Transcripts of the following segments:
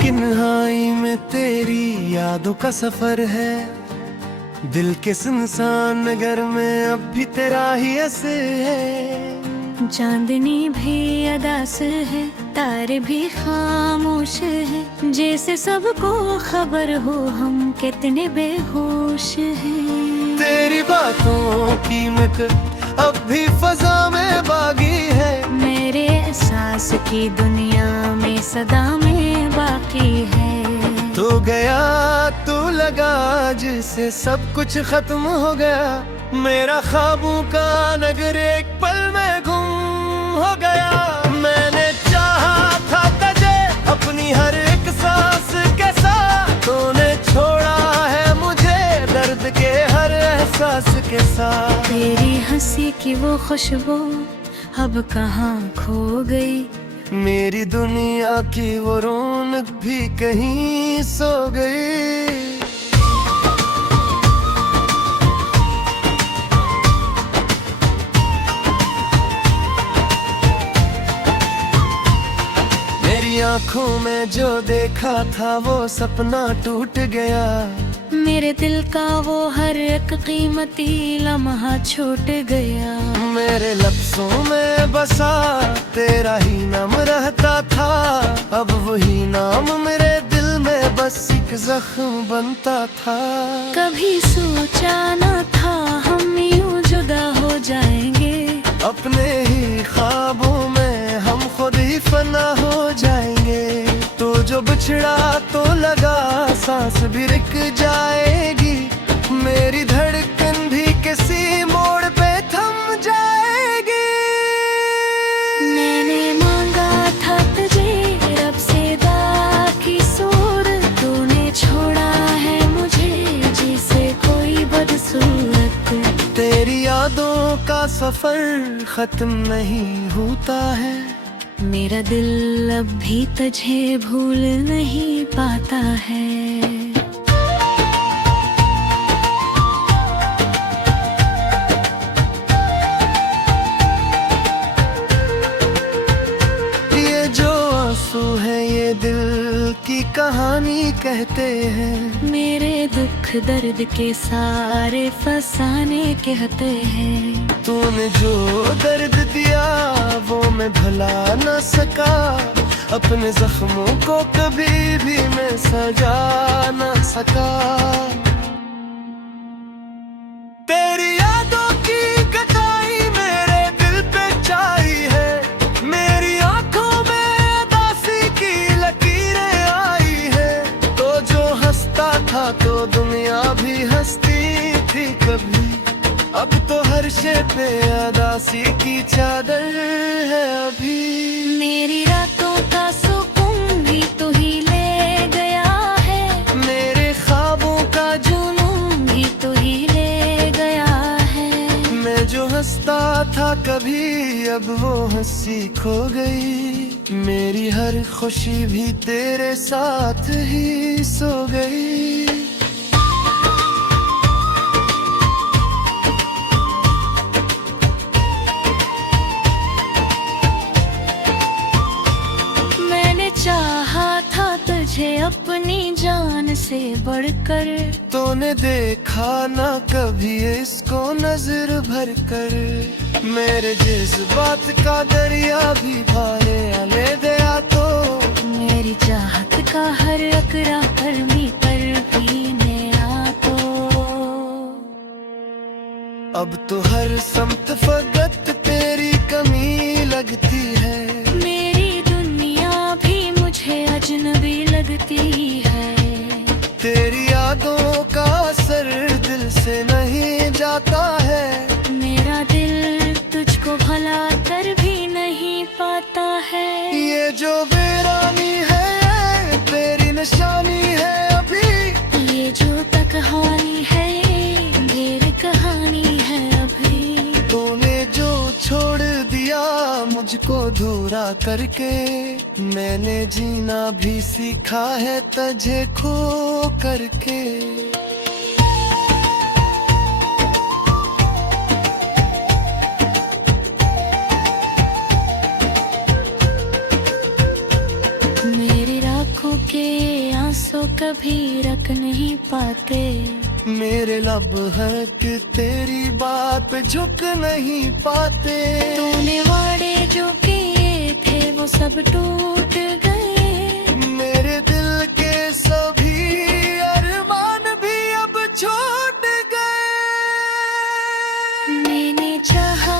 किन्हाई में तेरी यादों का सफर है। दिल के सुनसान नगर में अब भी तेरा ही असर है। चांदनी भी अदास है, तारे भी खामोश है, जैसे सबको खबर हो हम कितने बेहोश हैं। तेरी बातों की कीमत अब भी फजा में बागी है। मेरे एहसास की दुनिया में सदा में बाकी है। तू गया तू लगा जिससे सब कुछ खत्म हो गया। मेरा ख्वाबों का नगर एक पल में गुम हो गया। मैंने चाहा था तुझे अपनी हर एक सांस के साथ, तूने छोड़ा है मुझे दर्द के हर एहसास के साथ। तेरी हंसी की वो खुशबू अब कहाँ खो गई। मेरी दुनिया की वो रौनक भी कहीं सो गई। मेरी आंखों में जो देखा था वो सपना टूट गया। मेरे दिल का वो हर एक कीमती लम्हा छूट गया। मेरे लफ्ज़ों में बसा तेरा ही नाम रहता था। अब वही नाम मेरे दिल में बस एक जख्म बनता था। कभी सोचा न था हम यूं जुदा हो जाएंगे। अपने ही ख्वाबों में हम खुद ही फना हो जाएंगे। तो जो बिछड़ा तो लगा सांस भी रुक जाएगी। मेरी धड़कन भी किसी मोड़ पे थम जाएगी। मैंने मांगा था तुझे रब से दुआ की सूरत, तूने छोड़ा है मुझे जैसे कोई बदसूरत। तेरी यादों का सफर खत्म नहीं होता है। मेरा दिल अब भी तुझे भूल नहीं पाता है। ये जो आंसू है ये दिल की कहानी कहते हैं। मेरे दुख दर्द के सारे फसाने कहते हैं। तूने जो दर्द दिया वो मैं भुला न सका। अपने जख्मों को कभी भी मैं सजा न सका। तेरी यादों की कटाई मेरे दिल पे छाई है। मेरी आंखों में उदासी की लकीरें आई है। तो जो हंसता था तो दुनिया भी हंसती थी कभी। अब तो हर शे पे उदासी की चादर है अभी। मेरी रातों का सुकून भी तू ही ले गया है। मेरे ख्वाबों का जुनून भी तू ही ले गया है। मैं जो हंसता था कभी अब वो हंसी खो गई। मेरी हर खुशी भी तेरे साथ ही सो गई। चाहा था तुझे अपनी जान से बढ़कर, तूने देखा ना कभी इसको नजर भर कर। मेरे जज्बात का दरिया भी भारे ले दिया। तो मेरी चाहत का हर अकरा गर्मी पर पीने आ। तो अब तो हर समत फकत तेरी कमी लगती है। अजनबी लगती है। तेरी यादों का असर दिल से नहीं जाता है। मेरा दिल तुझको भला कर भी नहीं पाता है। ये जो वीरानी है तेरी निशानी है अभी। ये जो तकहानी है ढेर कहानी है अभी। तूने जो छोड़ दिया मुझको धूरा करके। मैंने जीना भी सीखा है तुझे खो करके। मेरी राखों के कभी रख नहीं पाते। मेरे लब है कि तेरी बात पे झुक नहीं पाते। तूने वादे जो किए थे वो सब टूट गए। मेरे दिल के सभी अरमान भी अब छूट गए। मैंने चाहा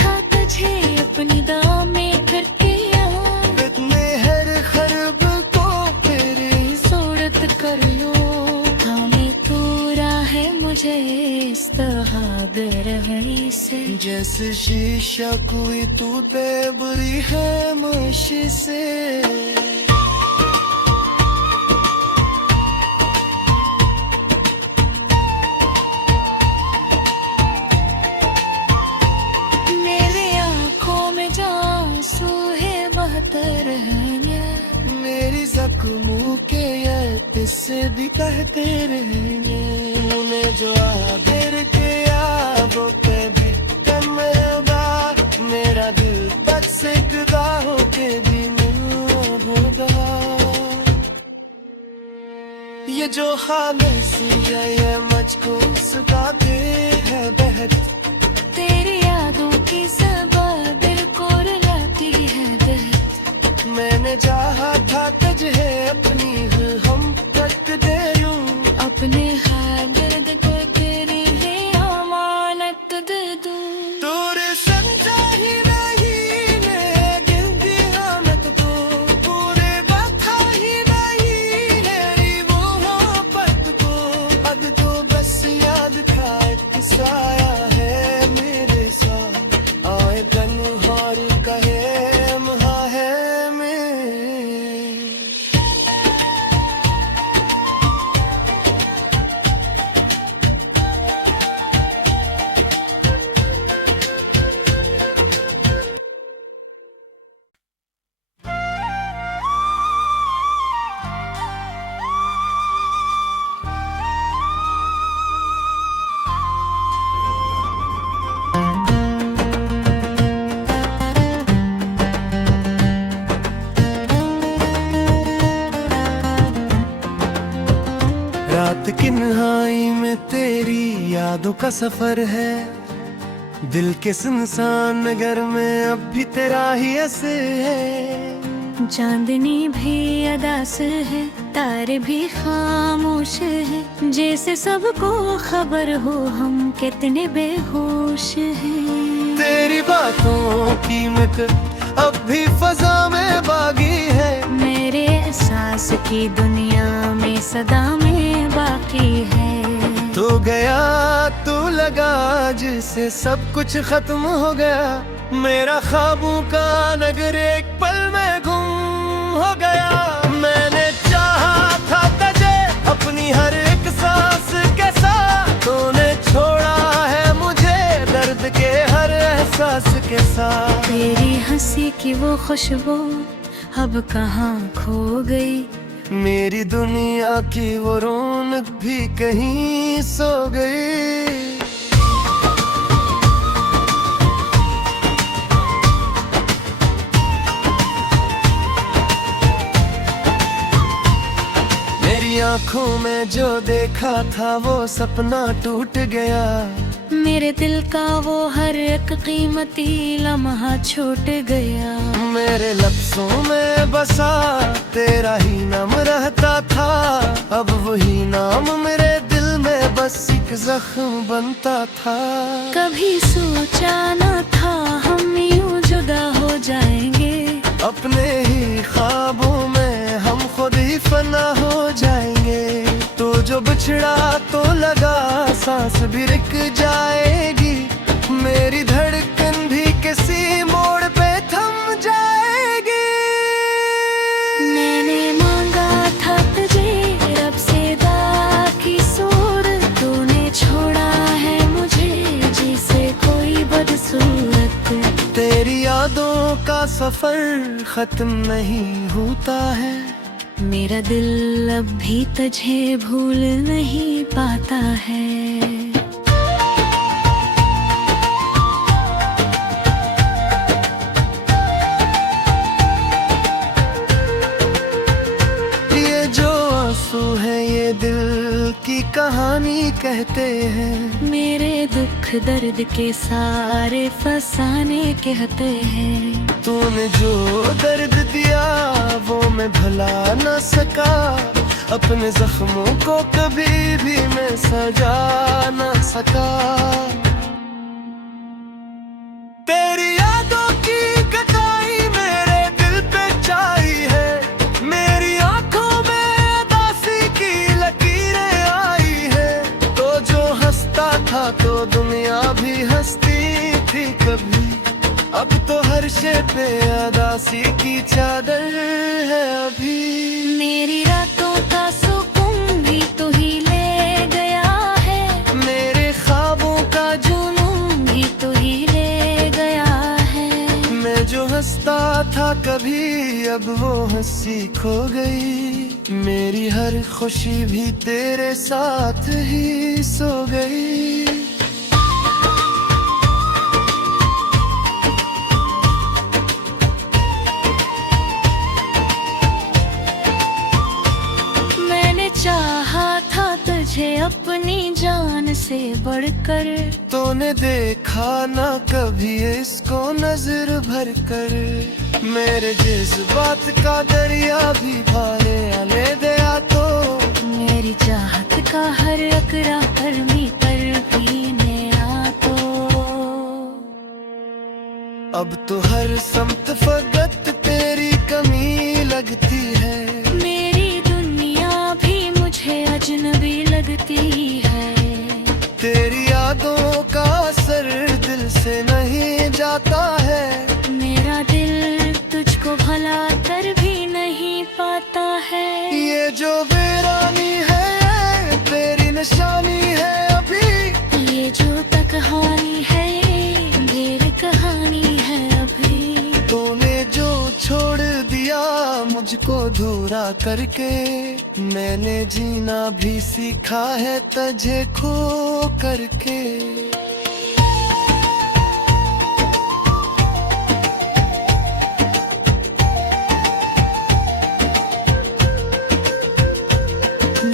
था तुझे अपनी दाम में फिर किया। इतने हर खरब को तेरे सूरत कर लो हमें तू है मुझे इस तरह बेरहमी से। जैसे शीशा कोई टूटे बुरी है मुझसे से। मेरी आंखों में आंसू है बहतर है। मेरी जख्मों के ये इससे भी कहते रहेंगे। उन्हें जो आबिर किया वो पे भी कम होगा। मेरा दिल तक से जुदा होके भी नहीं होगा। ये जो खामोशी है ये मुझको सुखाते है बहत। तेरी यादों की सबा दिल को रुलाती है दहत। मैंने चाहा था तुझे अपनी हम तक दे यूं। अपने हाथ दर्द को तेरी है अमानत दे दूं। तोरे समझा ही नहीं मैं गिनती आमत को। पूरे बता ही नहीं मेरी मोहब्बत को। अब तो बस याद था एक साया है मेरे साथ। आए दिन और कहे महा है मैं। रात की नहाई में तेरी यादों का सफर है। दिल के सुनसान नगर में अब भी तेरा ही असर है। चांदनी भी अदास है तारे भी खामोश है। जैसे सबको खबर हो हम कितने बेहोश हैं। तेरी बातों की कीमत अब भी फजा में बागी है। मेरे एहसास की दुनिया में सदा में बाकी है। तू गया तू लगा जिससे सब कुछ खत्म हो गया। मेरा ख्वाबों का नगर एक पल में गुम हो गया। मैंने चाहा था तुझे अपनी हर एक सांस के साथ। तूने छोड़ा है मुझे दर्द के हर एहसास के साथ। तेरी हंसी की वो खुशबू अब कहाँ खो गई। मेरी दुनिया की वो रौनक भी कहीं सो गई। मेरी आंखों में जो देखा था वो सपना टूट गया। मेरे दिल का वो हर एक कीमती लम्हा छूट गया। मेरे लफ्जों में बसा तेरा ही नाम रहता था। अब वही नाम मेरे दिल में बस एक जख्म बनता था। कभी सोचा न था हम यूं जुदा हो जाएंगे। अपने ही ख्वाबों में हम खुद ही फना हो जाएंगे। तो जो बिछड़ा तो लगा सांस भी रुक जाएगी। मेरी धड़कन भी किसी मोड़ पे थम जाएगी। मैंने मांगा था तुझे रब से दुआ की सूरत। तूने छोड़ा है मुझे जिसे कोई बदसूरत। तेरी यादों का सफर खत्म नहीं होता है। मेरा दिल अब भी तुझे भूल नहीं पाता है। ये जो आंसू कहते हैं। मेरे दुख दर्द के सारे फसाने कहते हैं। तूने जो दर्द दिया वो मैं भुला न सका, अपने जख्मों को कभी भी मैं सजा न सका। तेरी यादों की कटाई मेरे दिल पे छाई है, मेरी आंखों में उदासी की लकीरें आई है। तो जो हंसता था तो दुनिया भी हंसती थी कभी, अब तो हर शे पे उदासी की चादर है अभी। मेरी रातों का सुकून भी तू ही ले गया है, मेरे ख्वाबों का जुनून भी तू ही ले गया है। मैं जो हंसता था कभी अब वो हंसी खो गई, मेरी हर खुशी भी तेरे साथ ही सो गई। मैंने चाहा था तुझे अपनी जान से बढ़कर, तूने देखा ना कभी इसको नजर भर कर। मेरे जज्बात का दरिया भी पाले ले दया तो, मेरी चाहत का हर अकरा गर्मी पर पीने आ तो। अब तो हर समत फकत तेरी कमी लगती है, मेरी दुनिया भी मुझे अजनबी लगती है। तेरी यादों का असर दिल से नहीं जाता है, मेरा दिल तुझको भला कर भी नहीं पाता है। ये जो वीरानी है तेरी निशानी है अभी, ये जो तक कहानी है ढेर कहानी है अभी। तूने जो छोड़ दिया मुझको धूरा करके, मैंने जीना भी सीखा है तुझे खो करके।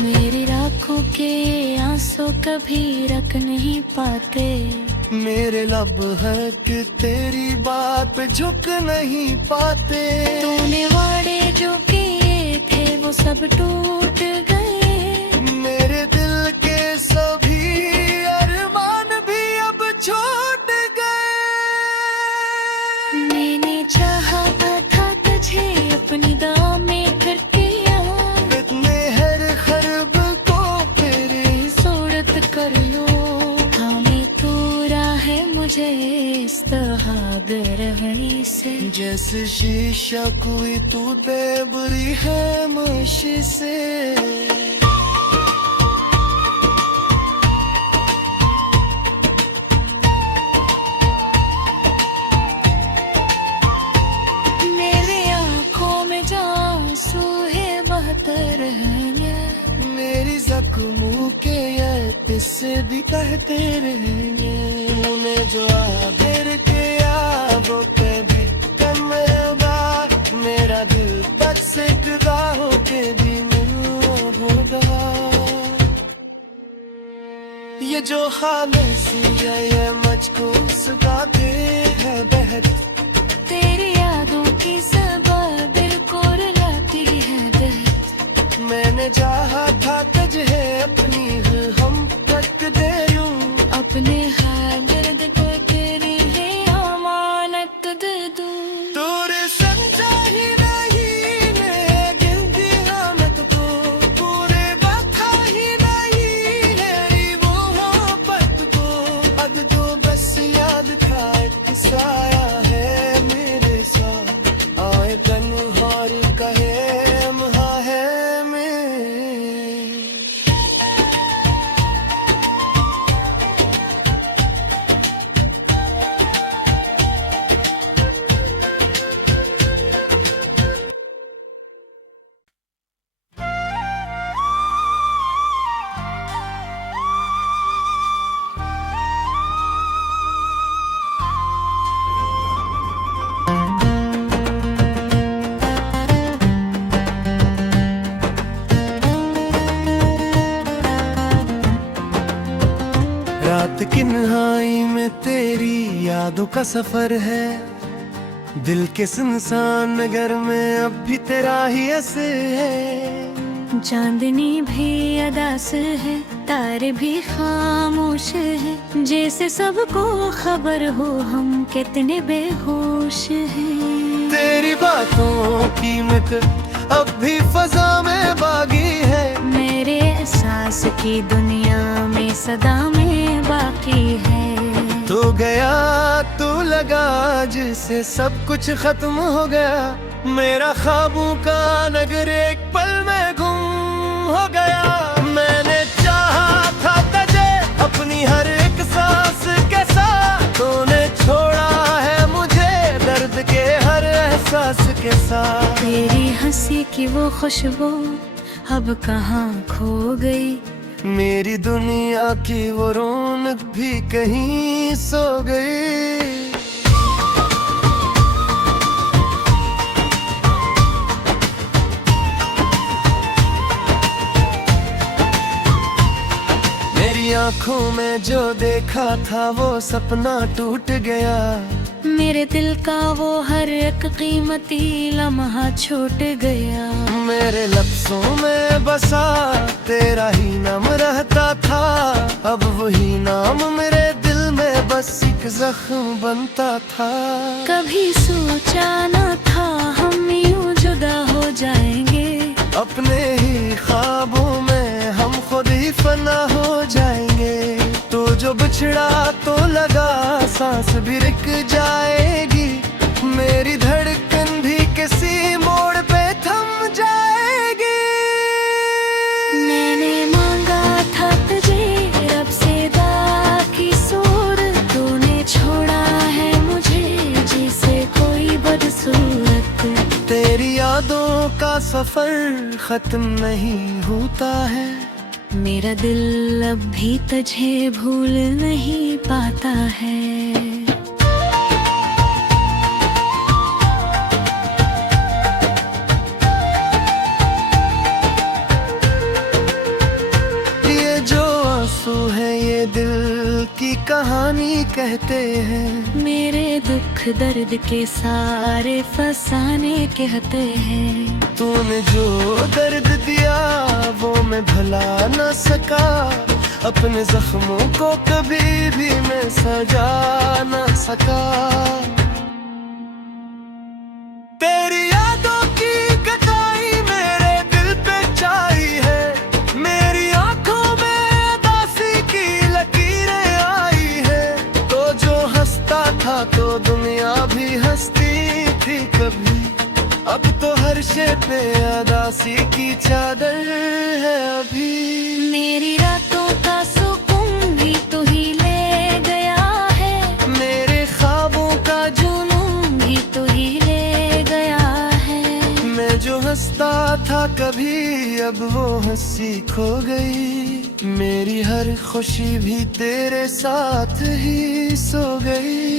मेरी आँखों के आंसू कभी रख नहीं पाते, मेरे लब है कि तेरी बात पे झुक नहीं पाते। तूने वादे जो किए थे वो सब टूट गए, मेरे दिल के सभी अरमान भी अब छूट गए। मैंने चाहा था तुझे अपनी दाव में करके इतने हर खरब को तेरे सूरत कर लो। हमें तू है मुझे इस तरह दे रही से, जैसे शीशा कोई तू पे बुरी है मुझसे से। मेरी आँखों में आंसू है बहते रहेंगे, मेरी जख्मों के ये किस्से भी कहते रहेंगे। उन्हें जो आबिर किया वो कभी कम होगा, मेरा दिल बद से जुदा होके भी नहीं होगा। ये जो खामोशी है ये मुझको सुखाते है बहत, तेरी यादों की सबा दिल को रुलाती है दर्द। मैंने चाहा था तुझे अपनी हम तक दे यूं, अपने हर दर्द को तेरी है अमानत दे दूं। तूने समझा ही नहीं मैं गिनती रामत को, पूरे बता ही नहीं मेरी वो मोहब्बत को। अब तो बस याद था का सफर है, दिल के सुनसान नगर में अब भी तेरा ही असर है। चांदनी भी अदास है, तारे भी खामोश है, जैसे सबको खबर हो हम कितने बेहोश हैं। तेरी बातों की कीमत अब भी फजा में बागी है, मेरे एहसास की दुनिया में सदा में बाकी है। तू गया तू लगा जिससे सब कुछ खत्म हो गया, मेरा ख्वाबों का नगर एक पल में गुम हो गया। मैंने चाहा था तुझे अपनी हर एक सांस के साथ, तूने छोड़ा है मुझे दर्द के हर एहसास के साथ। तेरी हंसी की वो खुशबू अब कहाँ खो गई, मेरी दुनिया की वो रौनक भी कहीं सो गई। मेरी आंखों में जो देखा था वो सपना टूट गया, मेरे दिल का वो हर एक कीमती लम्हा छूट गया। मेरे लफ्जों में बसा तेरा ही नाम रहता था, अब वही नाम मेरे दिल में बस एक जख्म बनता था। कभी सोचा न था हम यूं जुदा हो जाएंगे, अपने ही ख्वाबों में हम खुद ही फना हो जाएंगे। तो जो बिछड़ा तो लगा सांस भी रुक जाएगी, मेरी धड़कन भी किसी मोड़ पे थम जाएगी। मैंने मांगा था तुझे रब से दुआ की सूरत, तूने छोड़ा है मुझे जैसे कोई बदसूरत। तेरी यादों का सफर खत्म नहीं होता है, मेरा दिल अब भी तुझे भूल नहीं पाता है। ये जो आंसू है ये दिल की कहानी कहते हैं, मेरे दुख दर्द के सारे फसाने कहते हैं। तूने जो दर्द दिया वो मैं भुला न सका, अपने जख्मों को कभी भी मैं सजा न सका। तेरी यादों की कटाई मेरे दिल पे छाई है, मेरी आंखों में उदासी की लकीरें आई है। तो जो हंसता था तो दुनिया भी हंसती थी कभी, अब तो हर शे पे अदासी की चादर है अभी। मेरी रातों का सुकून भी तू ही ले गया है, मेरे ख्वाबों का जुनून भी तू ही ले गया है। मैं जो हंसता था कभी अब वो हंसी खो गई, मेरी हर खुशी भी तेरे साथ ही सो गई।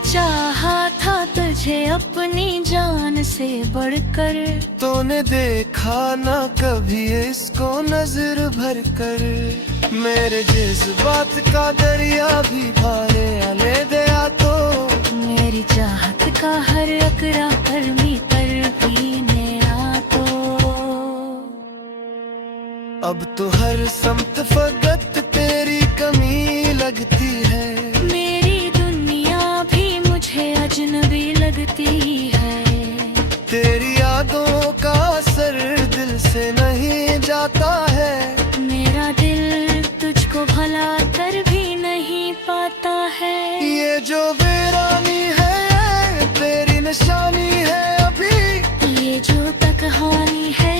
चाहा था तुझे अपनी जान से बढ़कर, तूने देखा ना कभी इसको नजर भर कर, मेरे जज्बात का दरिया भी भारे ले दिया। तो मेरी चाहत का हर अकरा गर्मी कर पीने आ तो, अब तो हर समत फकत तेरी कमी लगती है, अजनबी लगती है। तेरी यादों का असर दिल से नहीं जाता है, मेरा दिल तुझको भला कर भी नहीं पाता है। ये जो वीरानी है तेरी निशानी है अभी, ये जो कहानी है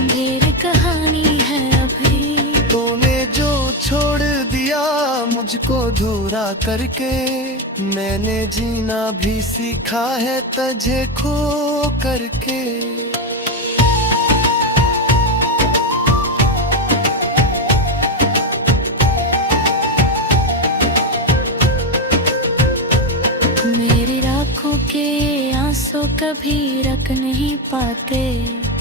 मेरी कहानी है अभी। तूने जो छोड़ दिया मुझको धूरा करके, मैंने जीना भी सीखा है तुझे खो करके। मेरी आँखों के आंसू कभी रख रोक नहीं पाते।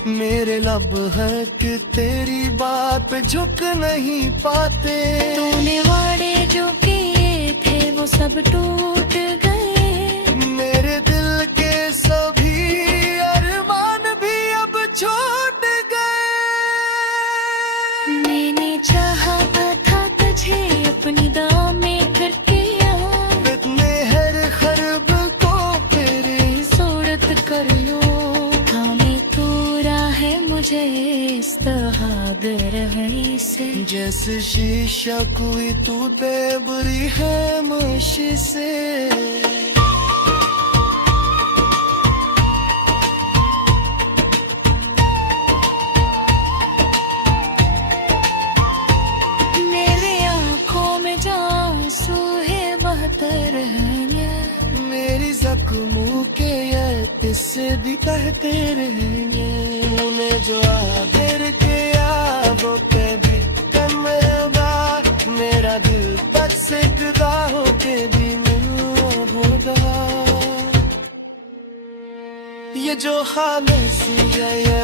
मेरे लब है कि तेरी बात पे झुक नहीं पाते। तूने वादे जो किए थे वो सब टूट गए। मेरे दिल के सभी अरमान भी अब छूट गए। मैंने चाहा था तुझे अपनी दाव में करके इतने हर खरब को तेरे सूरत कर लो। हमें तू है मुझे इस तरह दे रही से। जैसे शीशा कोई तू तेबरी है मुझसे से। मेरी आंखों में आंसू है बहते रहेंगे। मेरी जख्मों के ये किस्से भी कहते रहेंगे। उन्हें जो आदर किया वो पे भी कमदा। मेरा दिल तक से जुदा होके भी मिलना होगा। ये जो खामोशी है ये